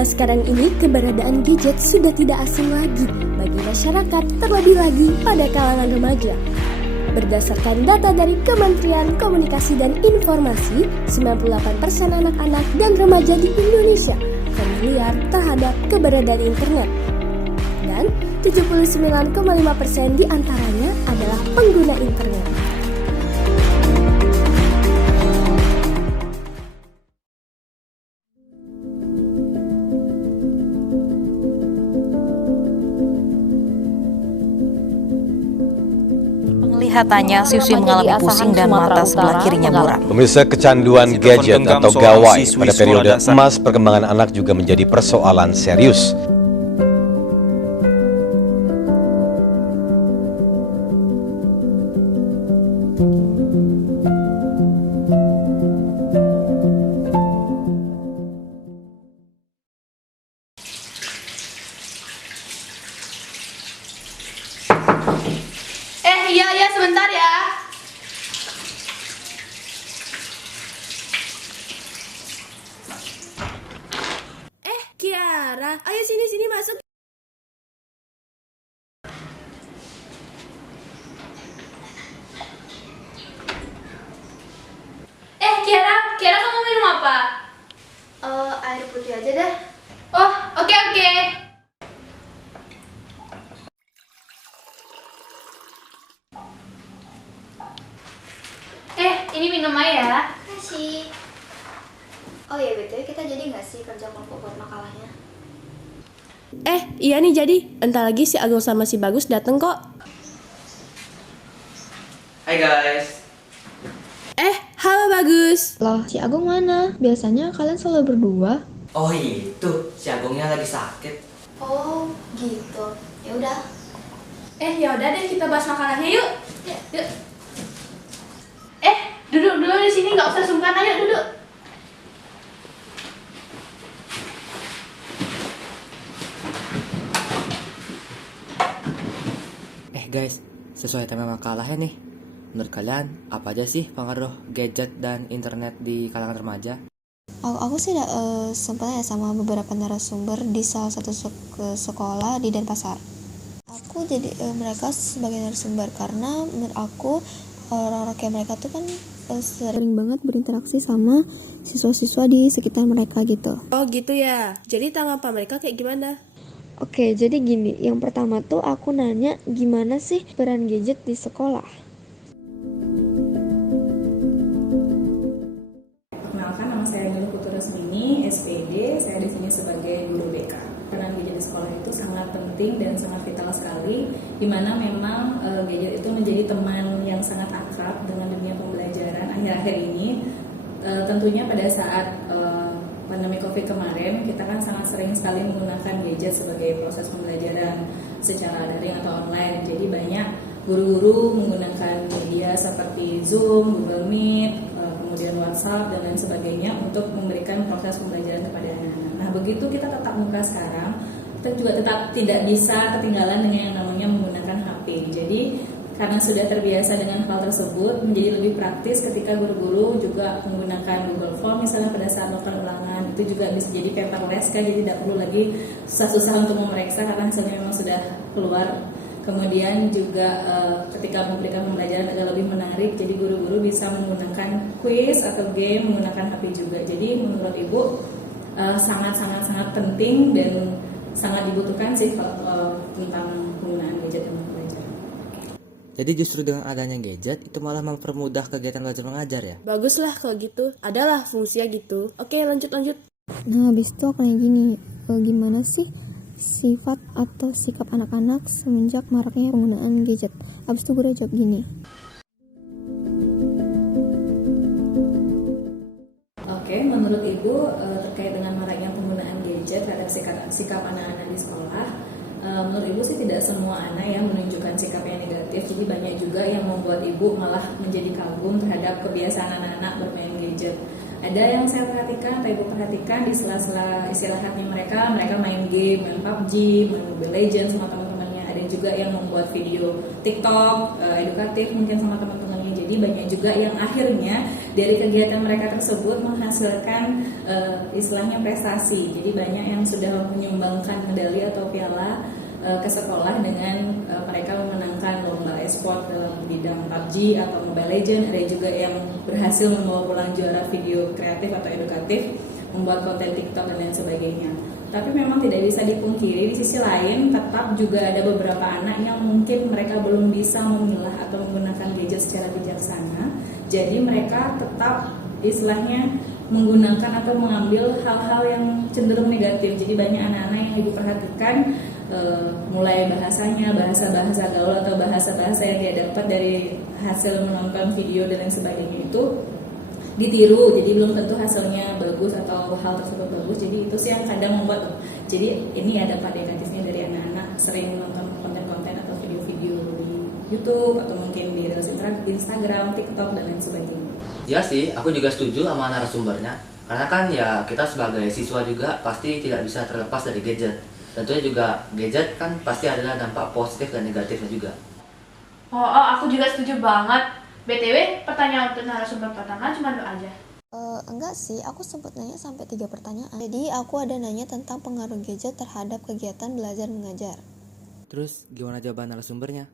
Masa sekarang ini keberadaan gadget sudah tidak asing lagi bagi masyarakat, terlebih lagi pada kalangan remaja. Berdasarkan data dari Kementerian Komunikasi dan Informasi, 98% anak-anak dan remaja di Indonesia familiar terhadap keberadaan internet. Dan 79,5% diantaranya adalah pengguna internet. Kelihatannya Siswi mengalami pusing dan mata sebelah kirinya buram. Pemirsa, kecanduan gadget atau gawai pada periode emas perkembangan anak juga menjadi persoalan serius. Iya, sebentar ya. Kiara, ayo sini masuk. Kiara kamu minum apa? Air putih aja deh. Oh, oke. Ini minum aja ya. Kasih. Oh iya, BTW kita jadi nggak sih kerja kelompok buat makalahnya? Iya nih jadi. Entar lagi si Agung sama si Bagus dateng kok. Hai guys. Halo Bagus. Loh, si Agung mana? Biasanya kalian selalu berdua. Oh itu, si Agungnya lagi sakit. Oh gitu. Ya udah. Ya udah deh, kita bahas makalahnya yuk. Yuk. Duduk dulu di sini, nggak usah sungkan, ayo duduk. Guys, sesuai tema makalahnya nih. Menurut kalian, apa aja sih pengaruh gadget dan internet di kalangan remaja? Aku sih sempat ya sama beberapa narasumber di salah satu sekolah di Denpasar. Aku jadi mereka sebagai narasumber karena menurut aku orang-orang kayak mereka tuh kan sering banget berinteraksi sama siswa-siswa di sekitar mereka gitu. Oh gitu ya. Jadi tanggapan mereka kayak gimana? Oke, jadi gini. Yang pertama tuh aku nanya gimana sih peran gadget di sekolah. Perkenalkan, nama saya Nurul Putu Resmini, SPD. Saya di sini sebagai guru BK. Peran gadget di sekolah itu sangat penting dan sangat vital sekali, di mana memang gadget itu menjadi teman yang sangat akrab dengan dunia pembelajaran akhir-akhir ini. Tentunya pada saat pandemi COVID kemarin, kita kan sangat sering sekali menggunakan gadget sebagai proses pembelajaran secara daring atau online. Jadi banyak guru-guru menggunakan media seperti Zoom, Google Meet, kemudian WhatsApp dan lain sebagainya untuk memberikan proses pembelajaran kepada anak-anak. Nah, begitu kita tatap muka sekarang, kita juga tetap tidak bisa ketinggalan dengan yang namanya menggunakan HP. Jadi karena sudah terbiasa dengan hal tersebut, menjadi lebih praktis ketika guru-guru juga menggunakan Google Form misalnya pada saat melakukan ulangan. Itu juga bisa jadi paperless kan, jadi tidak perlu lagi susah-susah untuk memeriksa karena hasilnya memang sudah keluar. Kemudian juga ketika memberikan pembelajaran agak lebih menarik, jadi guru-guru bisa menggunakan quiz atau game menggunakan HP juga. Jadi menurut Ibu sangat-sangat penting dan sangat dibutuhkan sih tentang penggunaan gadget dalam pembelajaran. Jadi justru dengan adanya gadget itu malah mempermudah kegiatan belajar mengajar ya? Baguslah kalau gitu. Adalah fungsinya gitu. Oke, lanjut. Nah, habis itu aku nanya gini, gimana sih sifat atau sikap anak-anak semenjak maraknya penggunaan gadget? Habis itu gue jawab gini. Oke, menurut Ibu terkait dengan maraknya penggunaan gadget terhadap sikap anak-anak di sekolah, menurut Ibu sih tidak semua anak yang menunjukkan sikap yang negatif. Jadi banyak juga yang membuat Ibu malah menjadi kagum terhadap kebiasaan anak-anak bermain gadget. Ada yang saya perhatikan atau Ibu perhatikan di sela-sela istirahatnya mereka main game, main PUBG, main Mobile Legends sama teman-temannya. Ada juga yang membuat video TikTok edukatif mungkin sama teman-temannya. Jadi Jadi banyak juga yang akhirnya dari kegiatan mereka tersebut menghasilkan istilahnya prestasi. Jadi banyak yang sudah menyumbangkan medali atau piala ke sekolah dengan mereka memenangkan lomba e-sport dalam bidang PUBG atau Mobile Legends. Ada juga yang berhasil membawa pulang juara video kreatif atau edukatif, membuat konten TikTok dan lain sebagainya. Tapi memang tidak bisa dipungkiri, di sisi lain tetap juga ada beberapa anak yang mungkin mereka belum bisa memilah atau menggunakan gadget secara bijaksana. Jadi mereka tetap istilahnya menggunakan atau mengambil hal-hal yang cenderung negatif. Jadi banyak anak-anak yang ibu perhatikan mulai bahasanya, bahasa-bahasa gaul atau bahasa-bahasa yang dia dapat dari hasil menonton video dan lain sebagainya itu ditiru, jadi belum tentu hasilnya bagus atau hal tersebut bagus. Jadi itu sih yang kadang membuat jadi ini ada pada negatifnya dari anak-anak sering menonton konten-konten atau video-video di YouTube atau mungkin di Instagram, TikTok dan lain sebagainya. Ya sih, aku juga setuju sama narasumbernya. Karena kan ya kita sebagai siswa juga pasti tidak bisa terlepas dari gadget. Tentunya juga gadget kan pasti adalah dampak positif dan negatifnya juga. Aku juga setuju banget. BTW, pertanyaan untuk narasumber pertama cuma lu aja. Enggak sih, aku sempat nanya sampai 3 pertanyaan. Jadi aku ada nanya tentang pengaruh gadget terhadap kegiatan belajar mengajar. Terus gimana jawaban narasumbernya?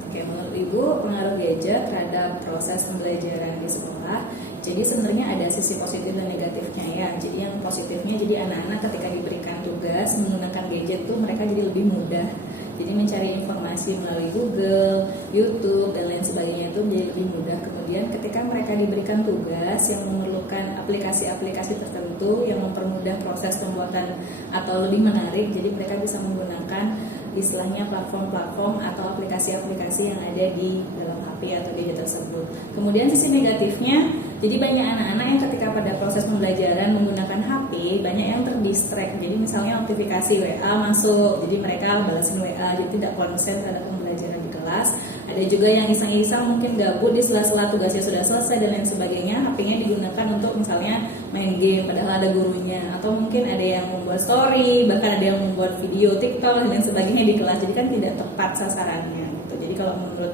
Oke, menurut Ibu pengaruh gadget terhadap proses pembelajaran di sekolah. Jadi sebenarnya ada sisi positif dan negatifnya ya. Jadi yang positifnya, jadi anak-anak ketika diberikan tugas menggunakan gadget tuh mereka jadi lebih mudah. Jadi mencari informasi melalui Google, YouTube, dan lain sebagainya itu menjadi lebih mudah. Kemudian ketika mereka diberikan tugas yang memerlukan aplikasi-aplikasi tertentu yang mempermudah proses pembuatan atau lebih menarik, jadi mereka bisa menggunakan istilahnya platform-platform atau aplikasi-aplikasi yang ada di dalam HP atau gadget tersebut. Kemudian sisi negatifnya, jadi banyak anak-anak yang ketika pada proses pembelajaran menggunakan HP, banyak yang terdistract. Jadi misalnya notifikasi WA masuk, jadi mereka balasin WA, jadi tidak konsen terhadap pembelajaran di kelas. Ada juga yang iseng-iseng mungkin gabut di sela-sela tugasnya sudah selesai dan lain sebagainya, HP-nya digunakan untuk misalnya main game padahal ada gurunya, atau mungkin ada yang membuat story, bahkan ada yang membuat video TikTok dan lain sebagainya di kelas. Jadi kan tidak tepat sasarannya gitu. Jadi kalau menurut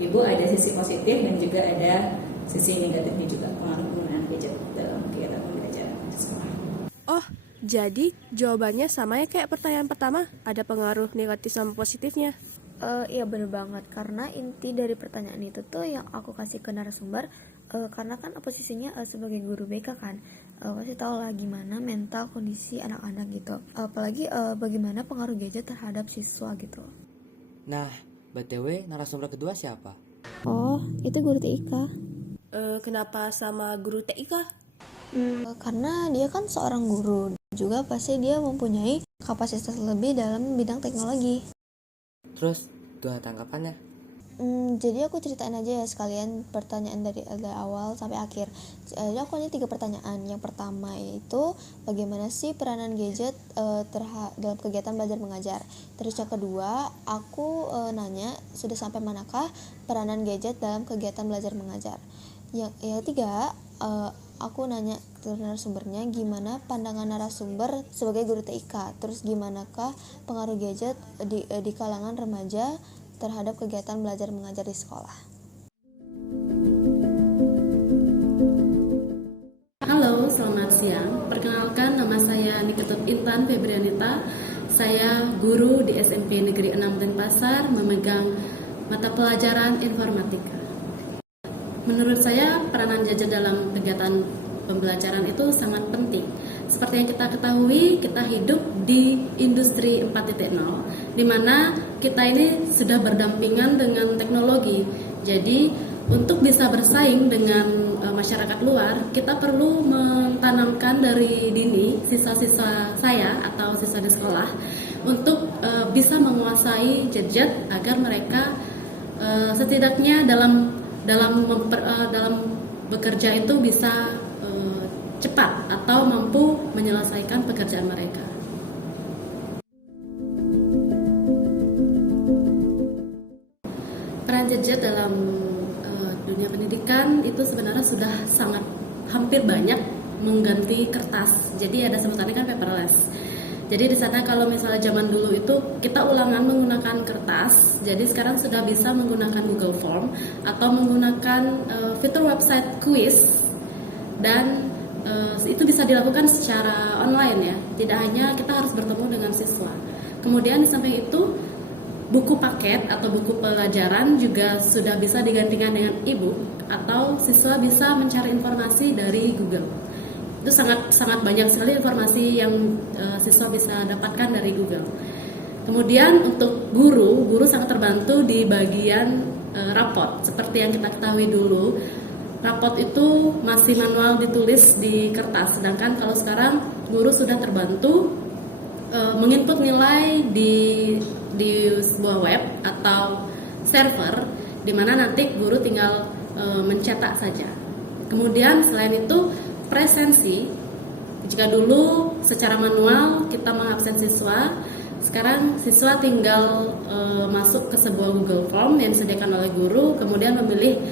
Ibu ada sisi positif dan juga ada sisi negatifnya juga pengaruh penggunaan gadget dalam kegiatan pembelajaran di sekolah. Oh, jadi jawabannya sama ya kayak pertanyaan pertama, ada pengaruh negatif sama positifnya. Iya bener banget, karena inti dari pertanyaan itu tuh yang aku kasih ke narasumber, karena kan posisinya sebagai guru BK kan, pasti tahu lah gimana mental kondisi anak-anak gitu, apalagi bagaimana pengaruh gadget terhadap siswa gitu. Nah, BTW narasumber kedua siapa? Oh, itu guru TIK. Kenapa sama guru TIK? Karena dia kan seorang guru, juga pasti dia mempunyai kapasitas lebih dalam bidang teknologi. Terus, gimana tanggapannya? Jadi aku ceritain aja ya sekalian pertanyaan dari awal sampai akhir. Jadi aku hanya 3 pertanyaan. Yang pertama yaitu bagaimana sih peranan gadget dalam kegiatan belajar mengajar. Terus yang kedua aku nanya sudah sampai manakah peranan gadget dalam kegiatan belajar mengajar. Yang ketiga aku nanya ke narasumbernya gimana pandangan narasumber sebagai guru TIK. Terus gimanakah pengaruh gadget di kalangan remaja terhadap kegiatan belajar mengajar di sekolah. Halo, selamat siang. Perkenalkan, nama saya Niketut Intan Febrianita. Saya guru di SMP Negeri 6 Denpasar, memegang mata pelajaran informatika. Menurut saya, peranan gadget dalam kegiatan pembelajaran itu sangat penting. Seperti yang kita ketahui, kita hidup di industri 4.0, di mana kita ini sudah berdampingan dengan teknologi. Jadi, untuk bisa bersaing dengan masyarakat luar, kita perlu menanamkan dari dini siswa-siswa saya atau siswa di sekolah untuk bisa menguasai gadget agar mereka setidaknya dalam bekerja itu bisa cepat atau mampu menyelesaikan pekerjaan mereka. Peran gadget dalam dunia pendidikan itu sebenarnya sudah sangat hampir banyak mengganti kertas. Jadi ada sebutannya kan paperless. Jadi di sana kalau misalnya zaman dulu itu kita ulangan menggunakan kertas, jadi sekarang sudah bisa menggunakan Google Form atau menggunakan fitur website quiz, dan itu bisa dilakukan secara online ya. Tidak hanya kita harus bertemu dengan siswa. Kemudian di samping itu buku paket atau buku pelajaran juga sudah bisa digantikan dengan e-book, atau siswa bisa mencari informasi dari Google. Itu sangat banyak sekali informasi yang siswa bisa dapatkan dari Google. Kemudian untuk guru sangat terbantu di bagian rapot. Seperti yang kita ketahui dulu, rapot itu masih manual ditulis di kertas, sedangkan kalau sekarang guru sudah terbantu menginput nilai di sebuah web atau server, di mana nanti guru tinggal mencetak saja. Kemudian selain itu presensi, jika dulu secara manual kita mengabsen siswa, sekarang siswa tinggal masuk ke sebuah Google Form yang disediakan oleh guru, kemudian memilih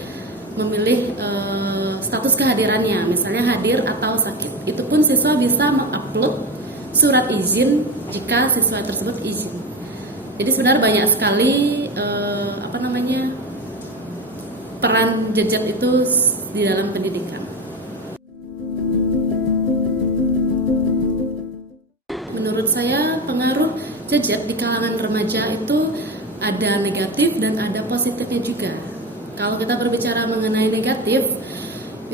status kehadirannya, misalnya hadir atau sakit. Itu pun siswa bisa mengupload surat izin jika siswa tersebut izin. Jadi sebenarnya banyak sekali peran gadget itu di dalam pendidikan. Menurut saya pengaruh gadget di kalangan remaja itu ada negatif dan ada positifnya juga. Kalau kita berbicara mengenai negatif,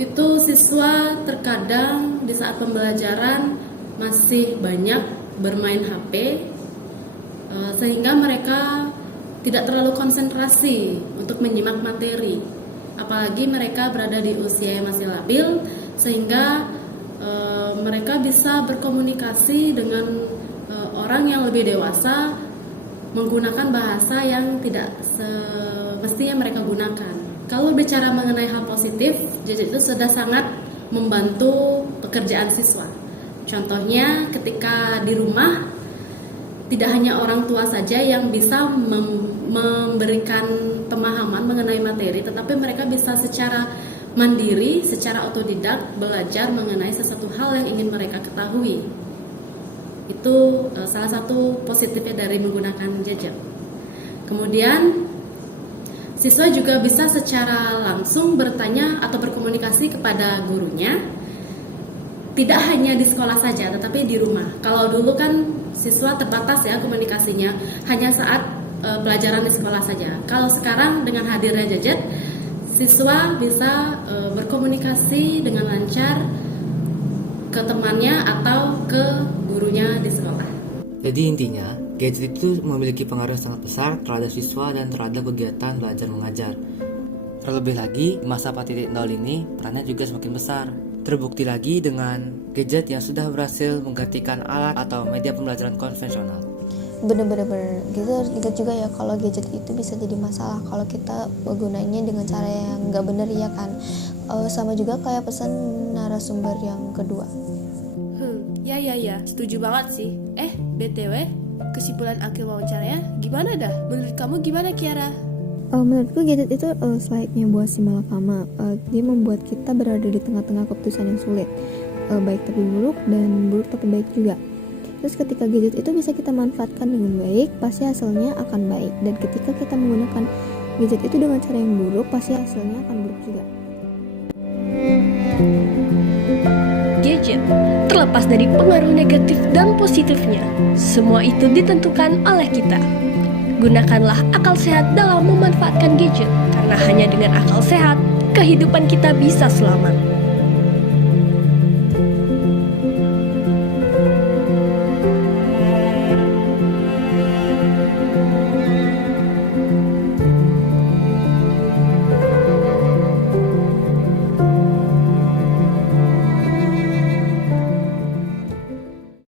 itu siswa terkadang di saat pembelajaran masih banyak bermain HP, sehingga mereka tidak terlalu konsentrasi untuk menyimak materi. Apalagi mereka berada di usia yang masih labil, sehingga mereka bisa berkomunikasi dengan orang yang lebih dewasa menggunakan bahasa yang tidak semestinya mereka gunakan. Kalau bicara mengenai hal positif, gadget itu sudah sangat membantu pekerjaan siswa. Contohnya ketika di rumah, tidak hanya orang tua saja yang bisa memberikan pemahaman mengenai materi, tetapi mereka bisa secara mandiri, secara otodidak belajar mengenai sesuatu hal yang ingin mereka ketahui. Itu salah satu positifnya dari menggunakan gadget. Kemudian siswa juga bisa secara langsung bertanya atau berkomunikasi kepada gurunya, tidak hanya di sekolah saja tetapi di rumah. Kalau dulu kan siswa terbatas ya komunikasinya, hanya saat pelajaran di sekolah saja. Kalau sekarang dengan hadirnya gadget, siswa bisa berkomunikasi dengan lancar ke temannya atau ke gurunya di sekolah. Jadi intinya, gadget itu memiliki pengaruh sangat besar terhadap siswa dan terhadap kegiatan belajar mengajar. Terlebih lagi, di masa 4.0 ini perannya juga semakin besar. Terbukti lagi dengan gadget yang sudah berhasil menggantikan alat atau media pembelajaran konvensional. Bener-bener gitu, harus ingat juga ya kalau gadget itu bisa jadi masalah kalau kita menggunakannya dengan cara yang nggak bener ya kan. Sama juga kayak pesan narasumber yang kedua. Ya, setuju banget sih. BTW, kesimpulan akhir wawancaranya gimana dah? Menurut kamu gimana, Kiara? Menurutku gadget itu selayaknya buah si malakama. Dia membuat kita berada di tengah-tengah keputusan yang sulit, baik tapi buruk dan buruk tapi baik juga. Terus ketika gadget itu bisa kita manfaatkan dengan baik, pasti hasilnya akan baik. Dan ketika kita menggunakan gadget itu dengan cara yang buruk, pasti hasilnya akan buruk juga. Gadget, terlepas dari pengaruh negatif dan positifnya, semua itu ditentukan oleh kita. Gunakanlah akal sehat dalam memanfaatkan gadget, karena hanya dengan akal sehat, kehidupan kita bisa selamat.